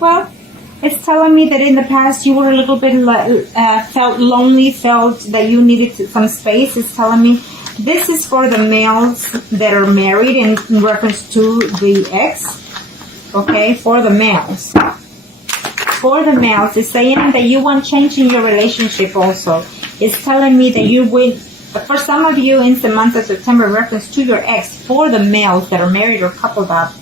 Well, it's telling me that in the past you were a little bit felt lonely, felt that you needed some space. It's telling me this is for the males that are married in reference to the ex. Okay, for the males. For the males, it's saying that you want change in your relationship also. It's telling me that you will, for some of you in the month of September, in reference to your ex, for the males that are married or coupled up,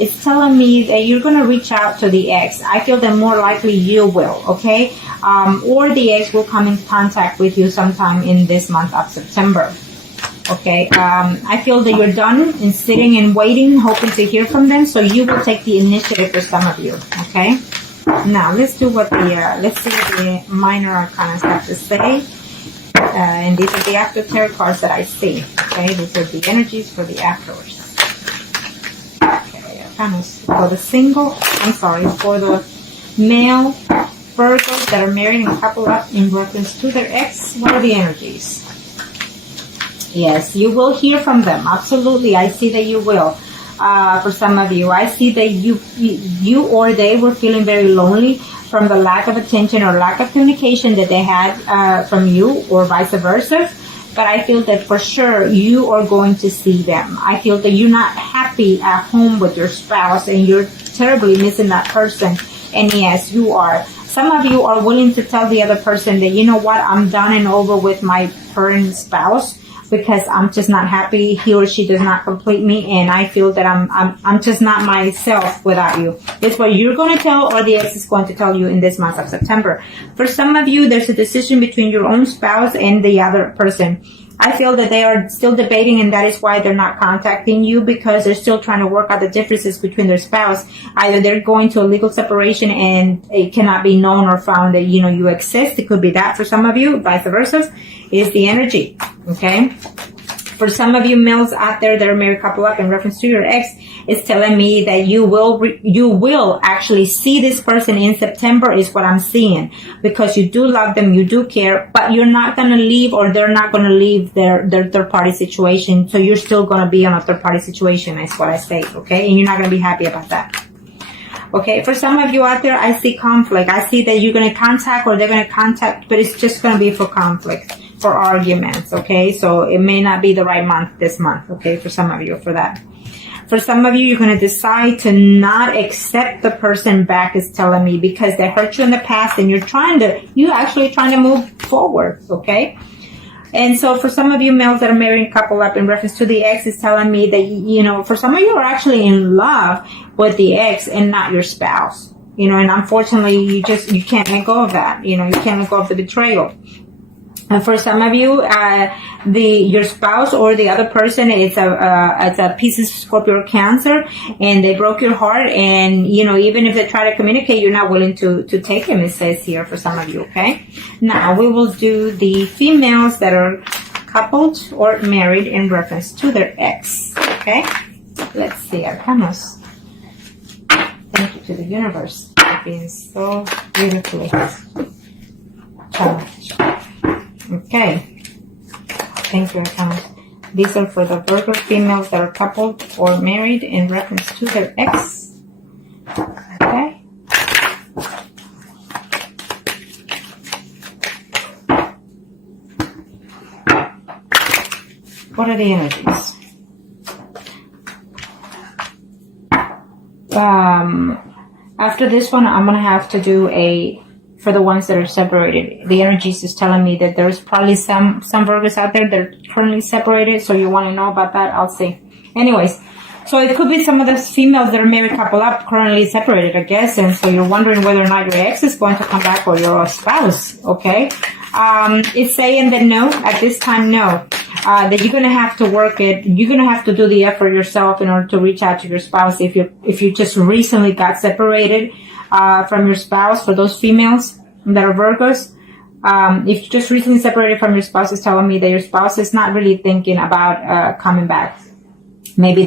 it's telling me that you're going to reach out to the ex. I feel that more likely you will, okay? Or the ex will come in contact with you sometime in this month of September, okay? I feel that you're done in sitting and waiting, hoping to hear from them, so you will take the initiative for some of you, okay? Now, let's do what let's see what the minor arcanas have to say. And these are the after tarot cards that I see, okay? These are the energies for the afterwards. For the single, for the male Virgos that are married and coupled up in reference to their ex, what are the energies? Yes, you will hear from them. Absolutely, I see that you will. For some of you, I see that you or they were feeling very lonely from the lack of attention or lack of communication that they had from you, or vice versa. But I feel that for sure you are going to see them. I feel that you're not happy at home with your spouse and you're terribly missing that person. And yes, you are. Some of you are willing to tell the other person that, you know what, I'm done and over with my current spouse because I'm just not happy. He or she does not complete me, and I feel that I'm just not myself without you. That's what you're going to tell, or the ex is going to tell you in this month of September. For some of you, there's a decision between your own spouse and the other person. I feel that they are still debating, and that is why they're not contacting you, because they're still trying to work out the differences between their spouse. Either they're going to a legal separation and it cannot be known or found that, you know, you exist. It could be that for some of you, vice versa, is the energy, okay? For some of you males out there that are married couple up in reference to your ex, it's telling me that you will actually see this person in September is what I'm seeing, because you do love them, you do care, but you're not going to leave, or they're not going to leave their third party situation. So you're still going to be on a third party situation, is what I say, okay? And you're not going to be happy about that. Okay, for some of you out there, I see conflict. I see that you're going to contact, or they're going to contact, but it's just going to be for conflict, for arguments, okay? So it may not be the right month this month, okay, for some of you for that. For some of you, you're going to decide to not accept the person back, is telling me, because they hurt you in the past and you're actually trying to move forward, okay? And so for some of you males that are married and couple up in reference to the ex, is telling me that, you know, for some of you are actually in love with the ex and not your spouse, you know, and unfortunately you can't let go of that, you know, you can't let go of the betrayal. And for some of you, your spouse or the other person is a Pisces, Scorpio, or Cancer, and they broke your heart. And, you know, even if they try to communicate, you're not willing to take them, it says here for some of you, okay? Now, we will do the females that are coupled or married in reference to their ex, okay? Let's see, Arcanos. Thank you to the universe for being so beautifully challenged. Okay, thank you, Arcanos. These are for the Virgo females that are coupled or married in reference to their ex. Okay. What are the energies? After this one, I'm going to have to do for the ones that are separated. The energies is telling me that there's probably some Virgos out there that are currently separated. So you want to know about that? I'll see. Anyways, so it could be some of the females that are married couple up currently separated, I guess. And so you're wondering whether or not your ex is going to come back, or your spouse. Okay. It's saying that no, at this time, no. That you're going to have to work it. You're going to have to do the effort yourself in order to reach out to your spouse. If you just recently got separated from your spouse, for those females that are Virgos, if you just recently separated from your spouse, it's telling me that your spouse is not really thinking about coming back. Maybe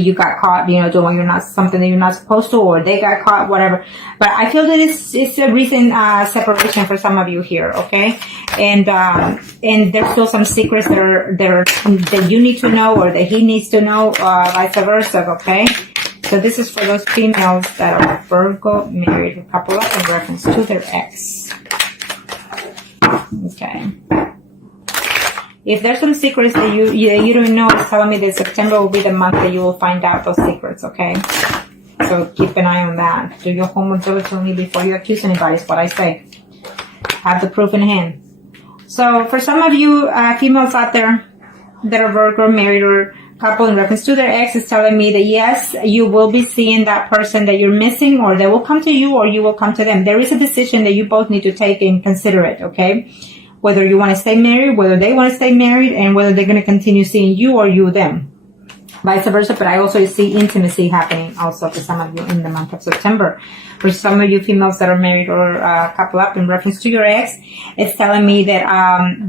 you got caught, you know, doing something that you're not supposed to, or they got caught, whatever. But I feel that it's a recent separation for some of you here, okay? And there's still some secrets that you need to know, or that he needs to know, vice versa, okay? So this is for those females that are Virgo, married, a couple up in reference to their ex. Okay. If there's some secrets that you don't know, it's telling me that September will be the month that you will find out those secrets, okay? So keep an eye on that. Do your homework diligently before you accuse anybody, is what I say. Have the proof in hand. So for some of you females out there that are Virgo, married, or couple in reference to their ex, is telling me that yes, you will be seeing that person that you're missing, or they will come to you, or you will come to them. There is a decision that you both need to take and consider it, okay? Whether you want to stay married, whether they want to stay married, and whether they're going to continue seeing you or you them. Vice versa, but I also see intimacy happening also for some of you in the month of September. For some of you females that are married or couple up in reference to your ex, it's telling me that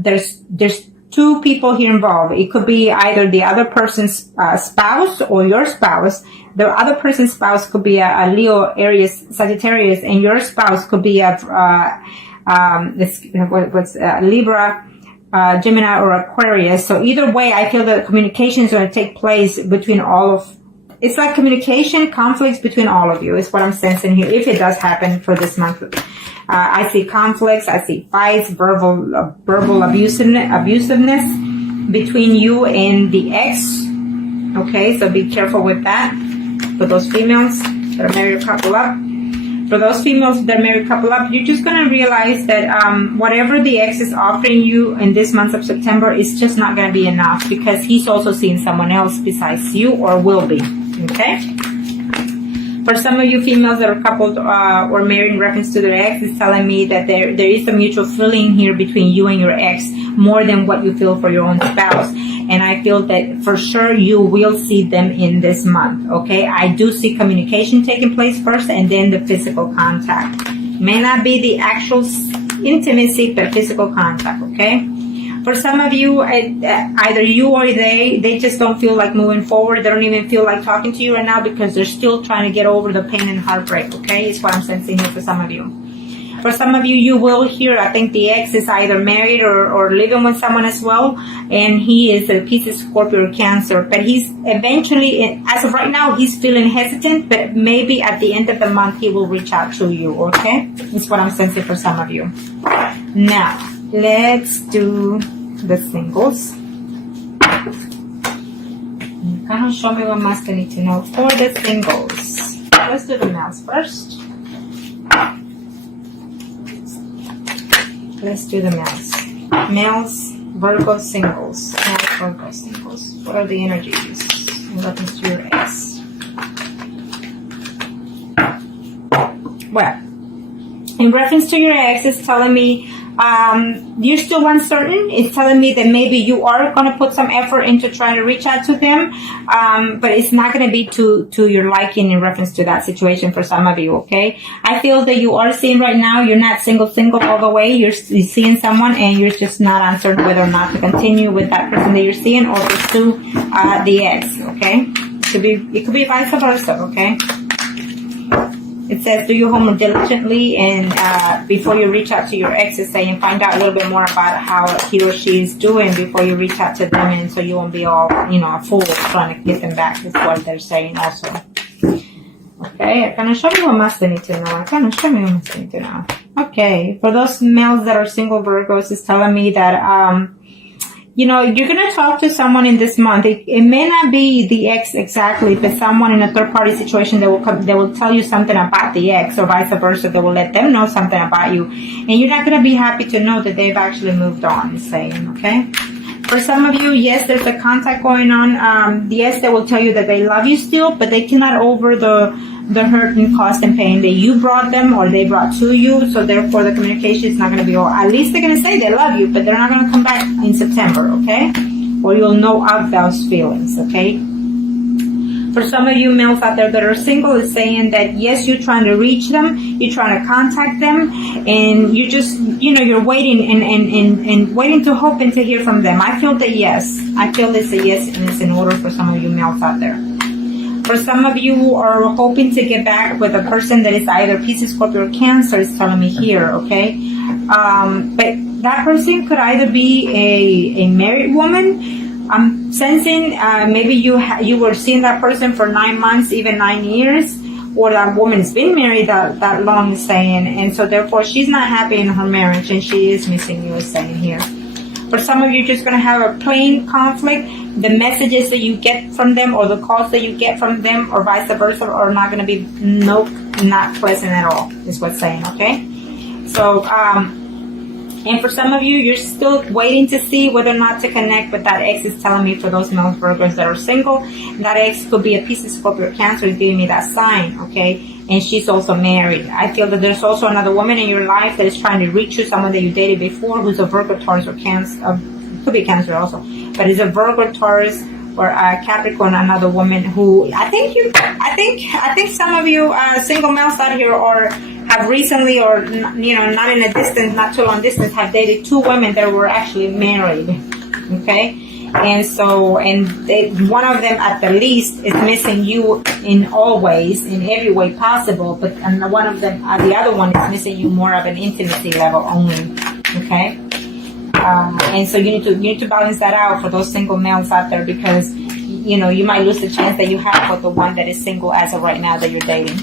there's two people here involved. It could be either the other person's spouse or your spouse. The other person's spouse could be a Leo, Aries, Sagittarius, and your spouse could be a Libra, Gemini, or Aquarius. So either way, I feel that communication is going to take place between all of. It's like communication conflicts between all of you is what I'm sensing here. If it does happen for this month. I see conflicts, I see fights, verbal abusiveness between you and the ex. Okay, so be careful with that. For those females that are married or couple up. For those females that are married couple up, you're just going to realize that whatever the ex is offering you in this month of September is just not going to be enough, because he's also seeing someone else besides you, or will be. Okay? For some of you females that are coupled or married in reference to their ex, is telling me that there is a mutual feeling here between you and your ex, more than what you feel for your own spouse. And I feel that for sure you will see them in this month, okay? I do see communication taking place first, and then the physical contact. May not be the actual intimacy, but physical contact, okay? For some of you, either you or they just don't feel like moving forward. They don't even feel like talking to you right now, because they're still trying to get over the pain and heartbreak, okay? It's what I'm sensing here for some of you. For some of you, you will hear, I think the ex is either married or living with someone as well, and he is a Pisces, Scorpio, or Cancer. But he's eventually, as of right now, he's feeling hesitant, but maybe at the end of the month, he will reach out to you, okay? That's what I'm sensing for some of you. Now, let's do the singles. Kind of show me what must I need to know for the singles. Let's do the males first. Let's do the males. Males, Virgo singles. Males, Virgo singles. What are the energies in reference to your ex? Well, in reference to your ex, it's telling me you're still uncertain. It's telling me that maybe you are going to put some effort into trying to reach out to them, but it's not going to be to your liking in reference to that situation for some of you, okay? I feel that you are seeing right now, you're not single all the way. You're seeing someone, and you're just not uncertain whether or not to continue with that person that you're seeing, or pursue the ex, okay? It could be vice versa, okay? It says, do your homework diligently, and before you reach out to your ex, it's saying find out a little bit more about how he or she is doing before you reach out to them, and so you won't be all, a fool trying to get them back. Is what they're saying also. Okay, kind of show me what must I need to know. Okay, for those males that are single Virgos, it's telling me that you're going to talk to someone in this month. It may not be the ex exactly, but someone in a third-party situation that will tell you something about the ex, or vice versa. They will let them know something about you. And you're not going to be happy to know that they've actually moved on, it's saying, okay? For some of you, yes, there's a contact going on. Yes, they will tell you that they love you still, but they cannot over the hurt and cost and pain that you brought them or they brought to you. So therefore, the communication is not going to be all. At least they're going to say they love you, but they're not going to come back in September, okay? Or you'll know of those feelings, okay? For some of you males out there that are single, is saying that yes, you're trying to reach them, you're trying to contact them, and you just, you're waiting and waiting to hope and to hear from them. I feel that yes. I feel it's a yes, and it's in order for some of you males out there. For some of you who are hoping to get back with a person that is either Pisces, Scorpio, or Cancer, is telling me here, okay? But that person could either be a married woman, I'm sensing maybe you were seeing that person for 9 months, even 9 years, or that woman's been married that long, saying, and so therefore she's not happy in her marriage and she is missing you, is saying here. For some of you, just going to have a plain conflict. The messages that you get from them or the calls that you get from them or vice versa are not going to be, nope, not pleasant at all, is what's saying, okay? So, and for some of you, you're still waiting to see whether or not to connect, but that ex is telling me for those male Virgos that are single, that ex could be a Pisces, Scorpio, Cancer, is giving me that sign, okay? And she's also married. I feel that there's also another woman in your life that is trying to reach you, someone that you dated before who's a Virgo, Taurus, or Cancer, could be Cancer also, but is a Virgo, Taurus, or Capricorn, another woman who I think some of you single males out here or have recently, or you know, not in a distance, not too long distance, have dated 2 women that were actually married. Okay, and so one of them at the least is missing you in all ways, in every way possible, but and one of them, the other one is missing you more of an intimacy level only. Okay. And so you need to balance that out for those single males out there, because you know you might lose the chance that you have for the one that is single as of right now that you're dating.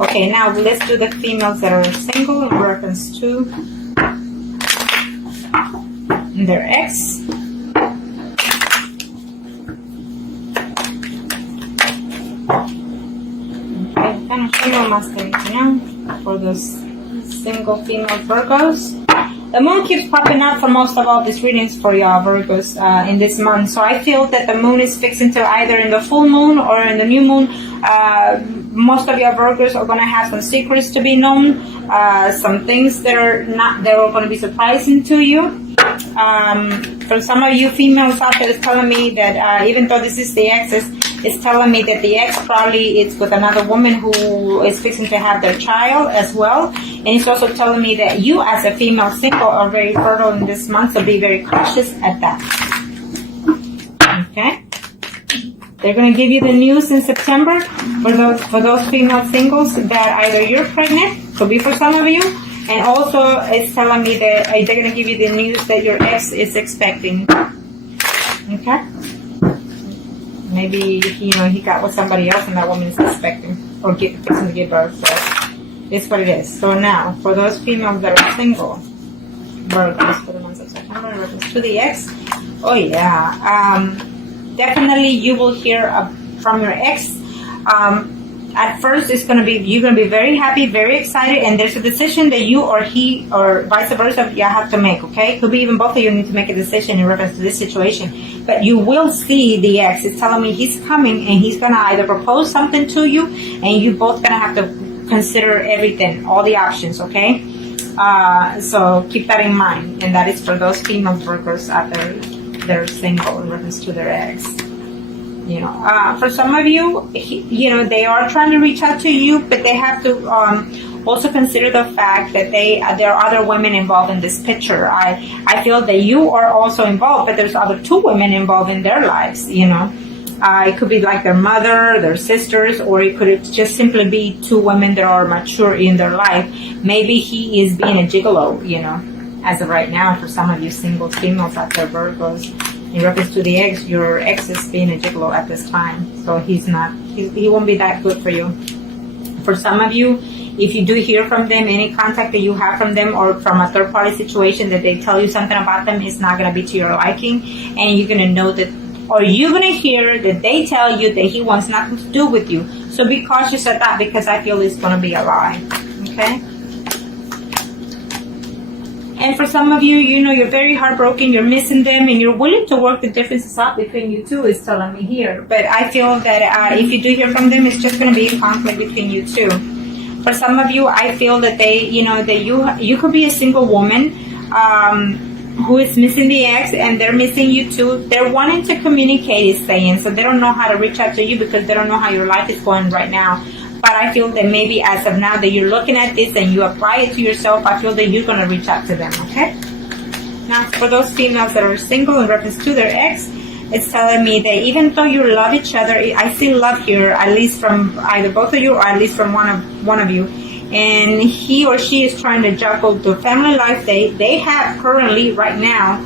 Okay, now let's do the females that are single in reference to their ex. Okay, kind of single masculine for those single female Virgos. The moon keeps popping up for most of all these readings for y'all Virgos in this month. So I feel that the moon is fixing to either in the full moon or in the new moon. Most of y'all Virgos are going to have some secrets to be known. Some things that are going to be surprising to you. For some of you females out there, it's telling me that even though this is the exes, it's telling me that the ex probably is with another woman who is fixing to have their child as well. And it's also telling me that you as a female single are very fertile in this month, so be very cautious at that. Okay? They're going to give you the news in September for those female singles that either you're pregnant, could be for some of you, and also it's telling me that they're going to give you the news that your ex is expecting. Okay? Maybe, you know, he got with somebody else and that woman is expecting or fixing to give birth. So it's what it is. So now, for those females that are single, Virgos for the month of September, in reference to the ex, oh yeah, definitely you will hear from your ex. At first, you're gonna be very happy, very excited, and there's a decision that you or he or vice versa you have to make. Okay, could be even both of you need to make a decision in reference to this situation. But you will see the ex. It's telling me he's coming and he's gonna either propose something to you, and you both gonna have to consider everything, all the options. Okay, so keep that in mind, and that is for those female Virgos out there that are single in reference to their ex. You know, for some of you, you know, they are trying to reach out to you, but they have to also consider the fact that there are other women involved in this picture. I feel that you are also involved, but there's other 2 women involved in their lives. You know, it could be like their mother, their sisters, or it could just simply be 2 women that are mature in their life. Maybe he is being a gigolo. You know, as of right now, for some of you single females out there, Virgos. In reference to the ex, your ex is being a gigolo at this time. So he won't be that good for you. For some of you, if you do hear from them, any contact that you have from them or from a third party situation that they tell you something about them is not going to be to your liking. And you're going to know that, or you're going to hear that they tell you that he wants nothing to do with you. So be cautious of that, because I feel it's going to be a lie. Okay? And for some of you, you know, you're very heartbroken, you're missing them, and you're willing to work the differences out between you two, is telling me here. But I feel that if you do hear from them, it's just going to be a conflict between you two. For some of you, I feel that you could be a single woman who is missing the ex, and they're missing you too. They're wanting to communicate, is saying, so they don't know how to reach out to you because they don't know how your life is going right now. But I feel that maybe as of now that you're looking at this and you apply it to yourself, I feel that you're going to reach out to them, okay? Now, for those females that are single in reference to their ex, it's telling me that even though you love each other, I see love here, at least from either both of you or at least from one of you. and he or she is trying to juggle the family life they have currently right now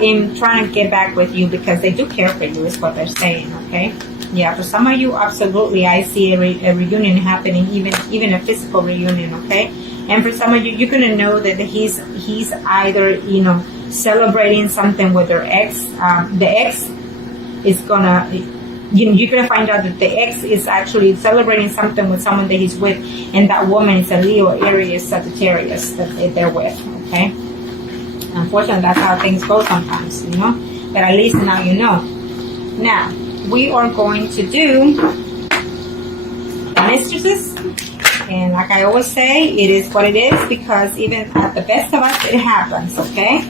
in trying to get back with you because they do care for you, is what they're saying. Okay, yeah, for some of you, absolutely, I see a reunion happening, even a physical reunion. Okay, and for some of you, you're gonna know that he's either, you know, celebrating something with their ex. The ex is gonna, you're gonna find out that the ex is actually celebrating something with someone that he's with, and that woman is a Leo, Aries, Sagittarius that they're with. Okay, unfortunately, that's how things go sometimes, you know. But at least now you know. Now we are going to do the mistresses, and like I always say, it is what it is, because even at the best of us, it happens. Okay,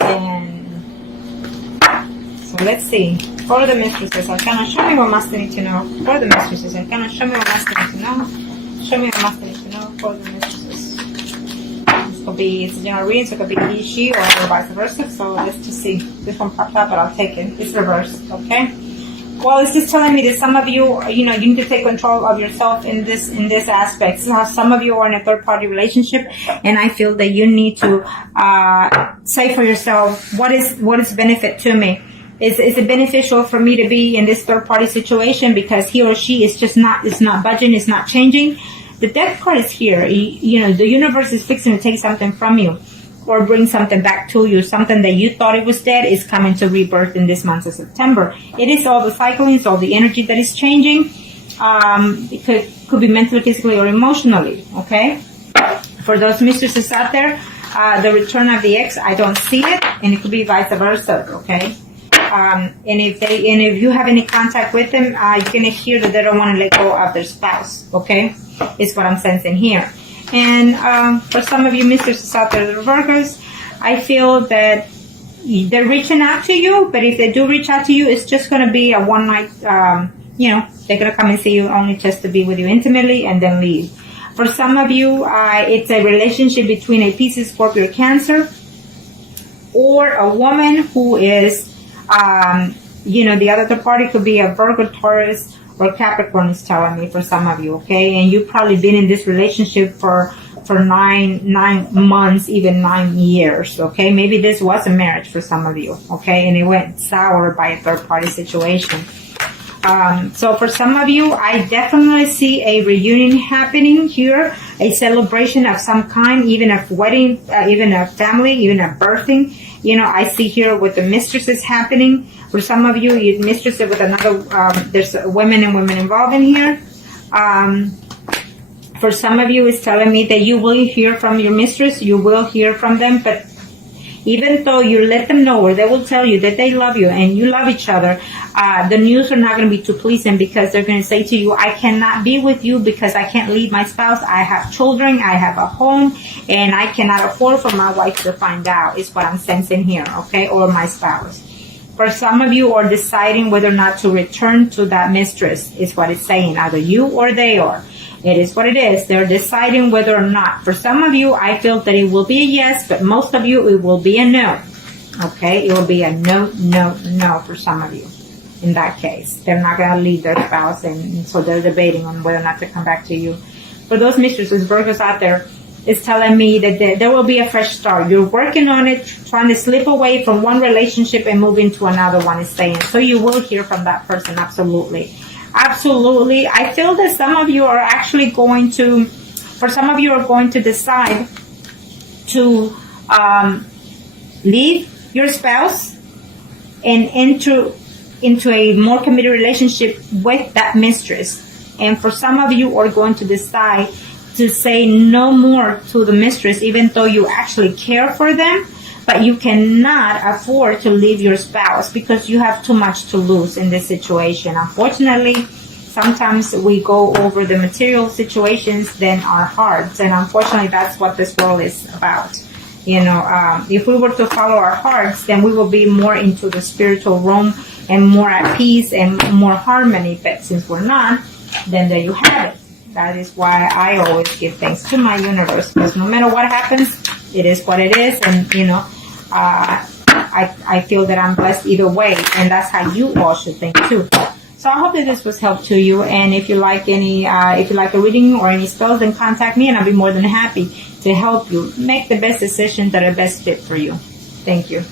and so let's see. For the mistresses, Arcana, show me what Master need to know. For the mistresses, Arcana, show me what Master need to know. Show me what Master need to know for the mistresses. This could be, it's a general reading, so it could be he, she, or vice versa. So let's just see. This one popped up, but I'll take it. It's reversed, okay? Well, it's just telling me that some of you, you know, you need to take control of yourself in this aspect. So some of you are in a third-party relationship, and I feel that you need to say for yourself, what is benefit to me? Is it beneficial for me to be in this third-party situation because he or she is just not, it's not budging, it's not changing? The death card is here. You know, the universe is fixing to take something from you or bring something back to you. Something that you thought it was dead is coming to rebirth in this month of September. It is all the cycling, it's all the energy that is changing. It could be mentally, physically, or emotionally, okay? For those mistresses out there, the return of the ex, I don't see it, and it could be vice versa, okay? And if you have any contact with them, you're gonna hear that they don't want to let go of their spouse. Okay, is what I'm sensing here. And for some of you mistresses out there, the Virgos, I feel that they're reaching out to you. But if they do reach out to you, it's just gonna be a one night. You know, they're gonna come and see you only just to be with you intimately and then leave. For some of you, it's a relationship between a Pisces, Scorpio, Cancer, or a woman who is. You know, the other party could be a Virgo, Taurus, or Capricorn is telling me for some of you, okay? And you've probably been in this relationship for 9 months, even 9 years, okay? Maybe this was a marriage for some of you, okay? And it went sour by a third party situation. So for some of you, I definitely see a reunion happening here, a celebration of some kind, even a wedding, even a family, even a birthing. You know, I see here with the mistresses happening. For some of you, you mistresses with another, there's women and women involved in here. For some of you, it's telling me that you will hear from your mistress, you will hear from them, but even though you let them know, or they will tell you that they love you and you love each other, the news are not going to be too pleasing, because they're going to say to you, I cannot be with you because I can't leave my spouse. I have children, I have a home, and I cannot afford for my wife to find out, is what I'm sensing here, okay, or my spouse. For some of you are deciding whether or not to return to that mistress, is what it's saying, either you or they are. It is what it is. They're deciding whether or not. For some of you, I feel that it will be a yes, but most of you, it will be a no. Okay? It will be a no, no, no for some of you. In that case, they're not going to leave their spouse, and so they're debating on whether or not to come back to you. For those mistresses, Virgos out there, it's telling me that there will be a fresh start. You're working on it, trying to slip away from one relationship and move into another one, is saying. So you will hear from that person, absolutely. Absolutely. I feel that some of you are actually going to, for some of you are going to decide to leave your spouse and enter into a more committed relationship with that mistress. And for some of you are going to decide to say no more to the mistress, even though you actually care for them, but you cannot afford to leave your spouse because you have too much to lose in this situation. Unfortunately, sometimes we go over the material situations than our hearts, and unfortunately that's what this world is about. You know, if we were to follow our hearts, then we will be more into the spiritual realm and more at peace and more harmony. But since we're not, then there you have it. That is why I always give thanks to my universe, because no matter what happens, it is what it is. And, you know, I feel that I'm blessed either way, and that's how you all should think too. So I hope that this was help to you. And if you like if you like a reading or any spells, then contact me and I'll be more than happy to help you make the best decisions that are best fit for you. Thank you.